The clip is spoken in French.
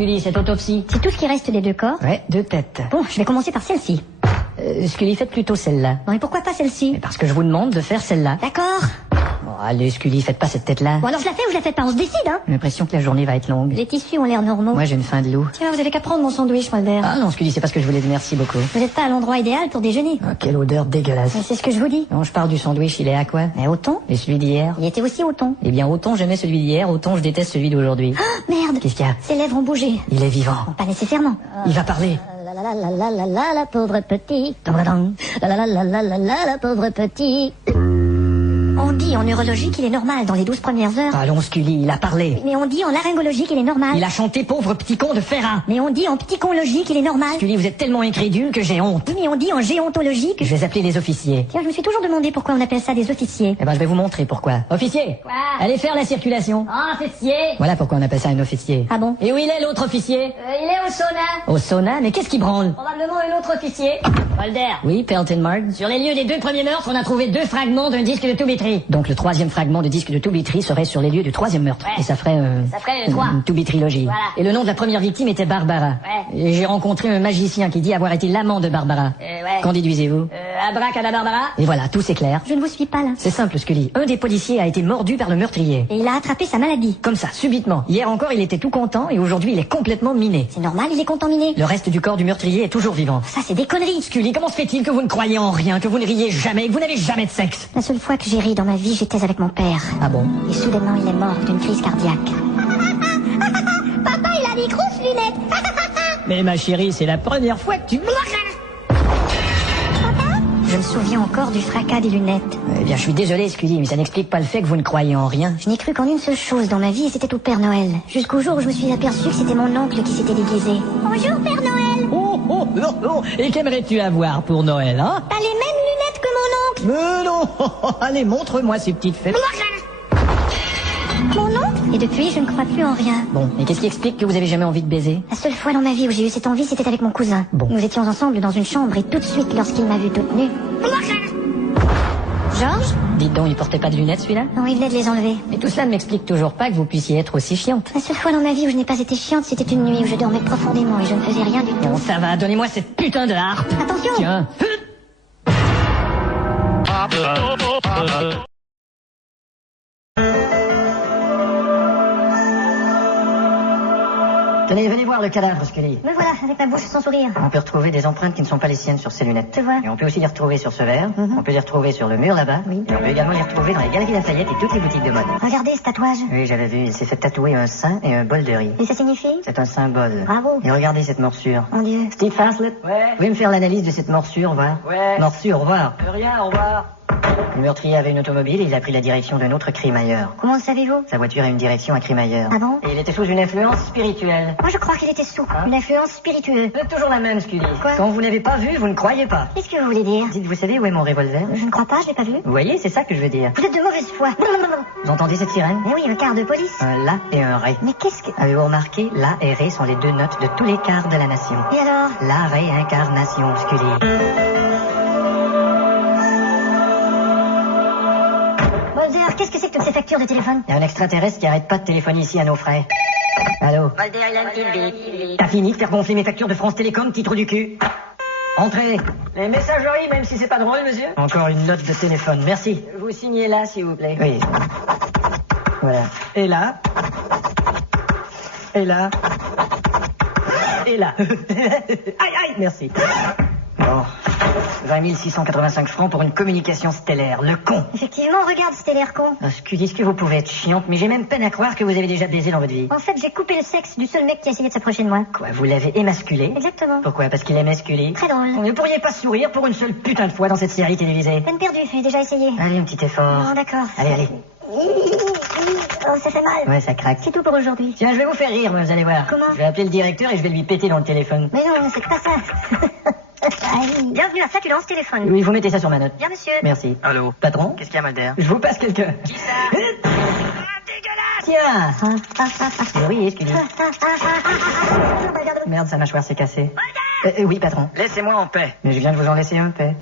Scully, cette autopsie? C'est tout ce qui reste des deux corps? Ouais, 2 têtes. Bon, je vais commencer par celle-ci. Scully, faites plutôt celle-là. Non, et pourquoi pas celle-ci? Parce que je vous demande de faire celle-là. D'accord. Bon, allez, Scully, faites pas cette tête-là. Bon, alors je la fais ou je la fais pas? On se décide, hein? J'ai l'impression que la journée va être longue. Les tissus ont l'air normaux. Moi, j'ai une faim de loup. Tiens, vous avez qu'à prendre mon sandwich, Mulder. Ah non, Scully, c'est pas ce que je voulais dire, merci beaucoup. Vous n'êtes pas à l'endroit idéal pour déjeuner. Ah, quelle odeur dégueulasse. C'est ce que je vous dis. Non, je parle du sandwich, il est à quoi? Mais au thon? Et celui d'hier? Il était aussi au thon. Eh bien, autant j'aimais celui d'hier, autant je déteste celui d'aujourd'hui. Ah, merde! Qu'est-ce qu'il y a? Ses lèvres ont bougé. Il est vivant. Bon, pas nécessairement. Il va parler. La pauvre petit. La pauvre petit. On dit en neurologie qu'il est normal dans les 12 premières heures. Allons, Scully, il a parlé. Mais on dit en laryngologie qu'il est normal. Il a chanté pauvre petit con de Ferrat. Mais on dit en psychologie qu'il est normal. Scully, vous êtes tellement incrédule que j'ai honte. Oui, mais on dit en géontologie que... Je vais appeler les officiers. Tiens, je me suis toujours demandé pourquoi on appelle ça des officiers. Eh ben, je vais vous montrer pourquoi. Officier! Quoi? Allez faire la circulation. Officier? Voilà pourquoi on appelle ça un officier. Ah bon? Et où il est l'autre officier? Il est au sauna. Au sauna? Mais qu'est-ce qui branle? Probablement un autre officier. Mulder. Oui, Pelton Mark. Sur les lieux des 2 premiers meurtres, on a trouvé 2 fragments d'un disque de Toubitry. Donc le 3e fragment de disque de Toubitry serait sur les lieux du 3e meurtre. Ouais. Et ça ferait... Ça ferait le 3. Une Toubitrylogie. Voilà. Et le nom de la première victime était Barbara. Ouais. Et j'ai rencontré un magicien qui dit avoir été l'amant de Barbara. Ouais. Qu'en déduisez-vous? Abracadabarbara. Et voilà, tout c'est clair. Je ne vous suis pas, là. C'est simple, Scully. Un des policiers a été mordu par le meurtrier. Et il a attrapé sa maladie. Comme ça, subitement. Hier encore, il était tout content et aujourd'hui, il est complètement miné. C'est normal, il est contaminé. Le reste du corps du meurtrier est toujours vivant. Ça, c'est des conneries. Scully, comment se fait-il que vous ne croyez en rien, que vous ne riez jamais, que vous n'avez jamais de sexe? La seule fois que j'ai ri dans ma vie, j'étais avec mon père. Ah bon? Et soudainement, il est mort d'une crise cardiaque. Papa, il a des grosses lunettes. Mais ma chérie, c'est la première fois que tu... Je me souviens encore du fracas des lunettes. Eh bien, je suis désolé, Scully, mais ça n'explique pas le fait que vous ne croyez en rien. Je n'ai cru qu'en une seule chose dans ma vie, et c'était au Père Noël. Jusqu'au jour où je me suis aperçu que c'était mon oncle qui s'était déguisé. Bonjour, Père Noël. Oh, oh, oh, oh. Et qu'aimerais-tu avoir pour Noël, hein? T'as les mêmes lunettes que mon oncle. Mais non. Allez, montre-moi ces petites fesses. Mon oncle? Et depuis, je ne crois plus en rien. Bon, et qu'est-ce qui explique que vous avez jamais envie de baiser? La seule fois dans ma vie où j'ai eu cette envie, c'était avec mon cousin. Bon. Nous étions ensemble dans une chambre et tout de suite, lorsqu'il m'a vue toute nue... Georges? Dites donc, il portait pas de lunettes, celui-là? Non, il venait de les enlever. Mais tout cela ne m'explique toujours pas que vous puissiez être aussi chiante. La seule fois dans ma vie où je n'ai pas été chiante, c'était une nuit où je dormais profondément et je ne faisais rien du tout. Bon, ça va, donnez-moi cette putain de harpe. Attention! Tiens. Tenez, venez voir le cadavre, Scully. Me voilà, avec ma bouche sans sourire. On peut retrouver des empreintes qui ne sont pas les siennes sur ces lunettes. Tu vois. Et on peut aussi les retrouver sur ce verre. On peut les retrouver sur le mur là-bas. Oui. Et on peut également les retrouver dans les galeries Lafayette et toutes les boutiques de mode. Regardez ce tatouage. Oui, j'avais vu. Il s'est fait tatouer un sein et un bol de riz. Et ça signifie? C'est un symbole. Bravo. Et regardez cette morsure. Mon Dieu. Steve Faslett? Ouais. Vous pouvez me faire l'analyse de cette morsure, voir? Ouais. Morsure, au revoir. Rien, au revoir. Le meurtrier avait une automobile et il a pris la direction d'un autre crime ailleurs. Comment le savez-vous? Sa voiture a une direction à crime ailleurs. Ah bon? Et il était sous une influence spirituelle. Moi, je crois qu'il était sous. Hein? Une influence spiritueuse. Vous êtes toujours la même, Scully. Quoi? Quand vous n'avez pas vu, vous ne croyez pas. Qu'est-ce que vous voulez dire? Dites, vous savez où est mon revolver? Je ne crois pas, je l'ai pas vu. Vous voyez, c'est ça que je veux dire. Vous êtes de mauvaise foi. Vous entendez cette sirène? Mais oui, un quart de police. Un La et un Ré. Mais qu'est-ce que... Avez-vous remarqué, La et Ré sont les deux notes de tous les quarts de la nation. Et alors? La réincarnation, Scully. Mulder, qu'est-ce que c'est que toutes ces factures de téléphone? Il y a un extraterrestre qui arrête pas de téléphoner ici à nos frais. Allô? Mulder, il a une petite bite. T'as fini de faire gonfler mes factures de France Télécom, petit trou du cul? Entrez. Les messageries, même si c'est pas drôle, monsieur. Encore une note de téléphone, merci. Vous signez là, s'il vous plaît. Oui. Voilà. Et là? Et là? Et là? Aïe, aïe, merci. Bon. 20 685 francs pour une communication stellaire. Le con. Effectivement, regarde, c'était l'air con. Scully, est-ce que vous pouvez être chiante, mais j'ai même peine à croire que vous avez déjà baisé dans votre vie. En fait, j'ai coupé le sexe du seul mec qui a essayé de s'approcher de moi. Quoi, vous l'avez émasculé? Exactement. Pourquoi? Parce qu'il aimait Scully? Très drôle. Vous ne pourriez pas sourire pour une seule putain de fois dans cette série télévisée. Peine perdue, j'ai déjà essayé. Allez, un petit effort. Non, d'accord. Allez, allez. Oh, ça fait mal. Ouais, ça craque. C'est tout pour aujourd'hui. Tiens, je vais vous faire rire, vous allez voir. Comment? Je vais appeler le directeur et je vais lui péter dans le téléphone. Mais non, c'est pas ça. Bienvenue à Flatulence Téléphone. Oui, vous mettez ça sur ma note. Bien, monsieur. Merci. Allô? Patron? Qu'est-ce qu'il y a, Mulder? Je vous passe quelqu'un. Qui ça? Tiens. Oui, Scully. Regarde. Merde, sa mâchoire s'est cassée. Oui, patron. Laissez-moi en paix. Mais je viens de vous en laisser un, paix.